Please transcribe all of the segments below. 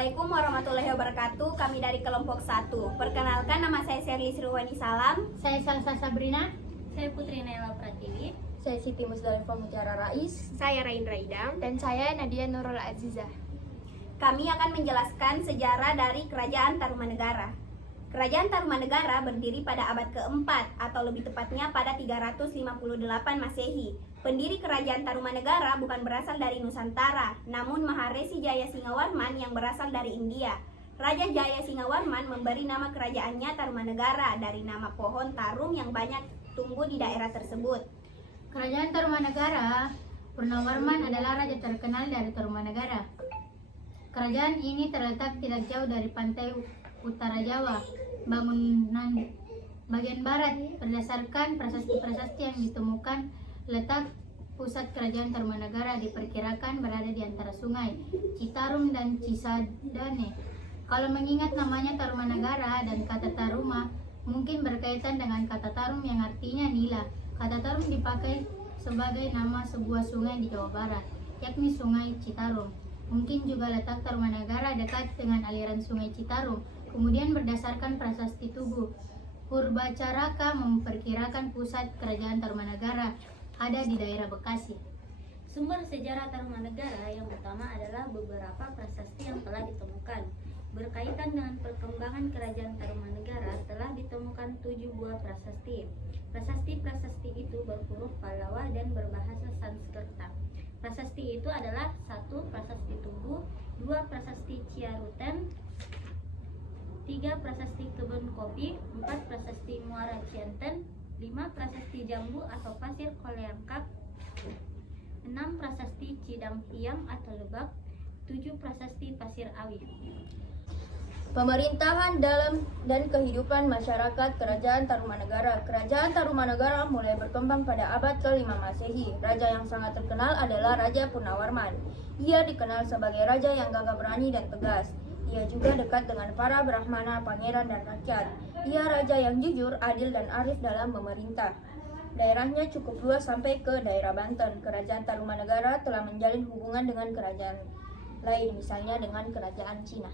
Assalamualaikum warahmatullahi wabarakatuh. Kami dari kelompok 1. Perkenalkan, nama saya Sherly Sriwani Salam. Saya Salsa Sabrina. Saya Putri Naila Pratiwi. Saya Siti Musdalifah Mutiara Rais. Saya Raindra Idam. Dan saya Nadia Nurul Azizah. Kami akan menjelaskan sejarah dari Kerajaan Tarumanegara. Kerajaan Tarumanegara berdiri pada abad keempat atau lebih tepatnya pada 358 Masehi. Pendiri Kerajaan Tarumanegara bukan berasal dari Nusantara, namun Maharesi Jaya Singawarman yang berasal dari India. Raja Jaya Singawarman memberi nama kerajaannya Tarumanegara dari nama pohon tarum yang banyak tumbuh di daerah tersebut. Kerajaan Tarumanegara, Purnawarman adalah raja terkenal dari Tarumanegara. Kerajaan ini terletak tidak jauh dari pantai utara Jawa, bangunan bagian barat. Berdasarkan prasasti-prasasti yang ditemukan, letak pusat kerajaan Tarumanegara diperkirakan berada di antara sungai Citarum dan Cisadane. Kalau mengingat namanya Tarumanegara dan kata Taruma, mungkin berkaitan dengan kata tarum yang artinya nila. Kata tarum dipakai sebagai nama sebuah sungai di Jawa Barat, yakni Sungai Citarum. Mungkin juga letak Tarumanegara dekat dengan aliran Sungai Citarum. Kemudian berdasarkan prasasti Tugu, Purbacaraka memperkirakan pusat kerajaan Tarumanegara ada di daerah Bekasi. Sumber sejarah Tarumanegara yang utama adalah beberapa prasasti yang telah ditemukan. Berkaitan dengan perkembangan kerajaan Tarumanegara telah ditemukan 7 buah prasasti. Prasasti-prasasti itu berhuruf Pallawa dan berbahasa Sanskerta. Prasasti itu adalah 1. Prasasti Tugu, 2. Prasasti Ciaruten, 3. Prasasti Kebun Kopi, 4. Prasasti Muara Cienten, 5. Prasasti Jambu atau Pasir Koleangkap, 6. Prasasti Cidang Hiam atau Lebak, 7. Prasasti Pasir Awi. Pemerintahan dalam dan kehidupan masyarakat Kerajaan Tarumanegara. Kerajaan Tarumanegara mulai berkembang pada abad ke-5 Masehi. Raja yang sangat terkenal adalah Raja Purnawarman. Ia dikenal sebagai raja yang gagah berani dan tegas. Ia juga dekat dengan para brahmana, pangeran, dan rakyat. Ia raja yang jujur, adil, dan arif dalam memerintah. Daerahnya cukup luas sampai ke daerah Banten. Kerajaan Tarumanegara telah menjalin hubungan dengan kerajaan lain, misalnya dengan kerajaan Cina.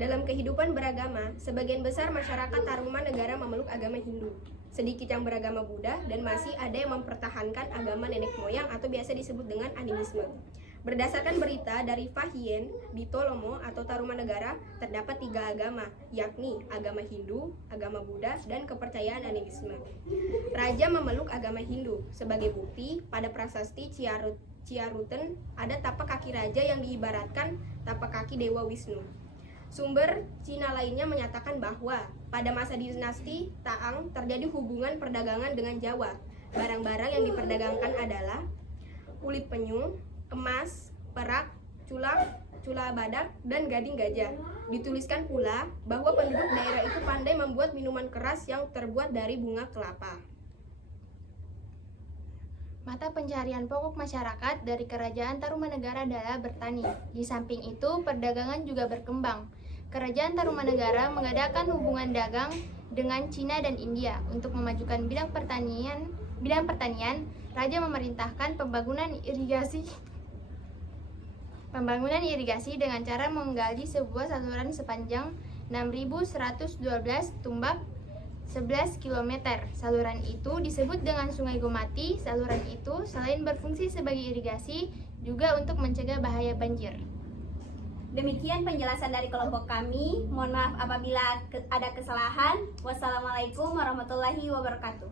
Dalam kehidupan beragama, sebagian besar masyarakat Tarumanegara memeluk agama Hindu. Sedikit yang beragama Buddha dan masih ada yang mempertahankan agama nenek moyang atau biasa disebut dengan animisme. Berdasarkan berita dari Fahien di Tolomo atau Tarumanegara, terdapat 3 agama, yakni agama Hindu, agama Buddha, dan kepercayaan animisme. Raja memeluk agama Hindu. Sebagai bukti, pada prasasti Ciaruten ada tapak kaki raja yang diibaratkan tapak kaki Dewa Wisnu. Sumber Cina lainnya menyatakan bahwa pada masa dinasti Taang terjadi hubungan perdagangan dengan Jawa. Barang-barang yang diperdagangkan adalah kulit penyu, emas, perak, cula badak, dan gading gajah. Dituliskan pula bahwa penduduk daerah itu pandai membuat minuman keras yang terbuat dari bunga kelapa. Mata pencaharian pokok masyarakat dari Kerajaan Tarumanegara adalah bertani. Di samping itu, perdagangan juga berkembang. Kerajaan Tarumanegara mengadakan hubungan dagang dengan Cina dan India. Untuk memajukan bidang pertanian, Raja memerintahkan pembangunan irigasi dengan cara menggali sebuah saluran sepanjang 6.112 tumbak 11 km. Saluran itu disebut dengan Sungai Gomati. Saluran itu selain berfungsi sebagai irigasi, juga untuk mencegah bahaya banjir. Demikian penjelasan dari kelompok kami. Mohon maaf apabila ada kesalahan. Wassalamualaikum warahmatullahi wabarakatuh.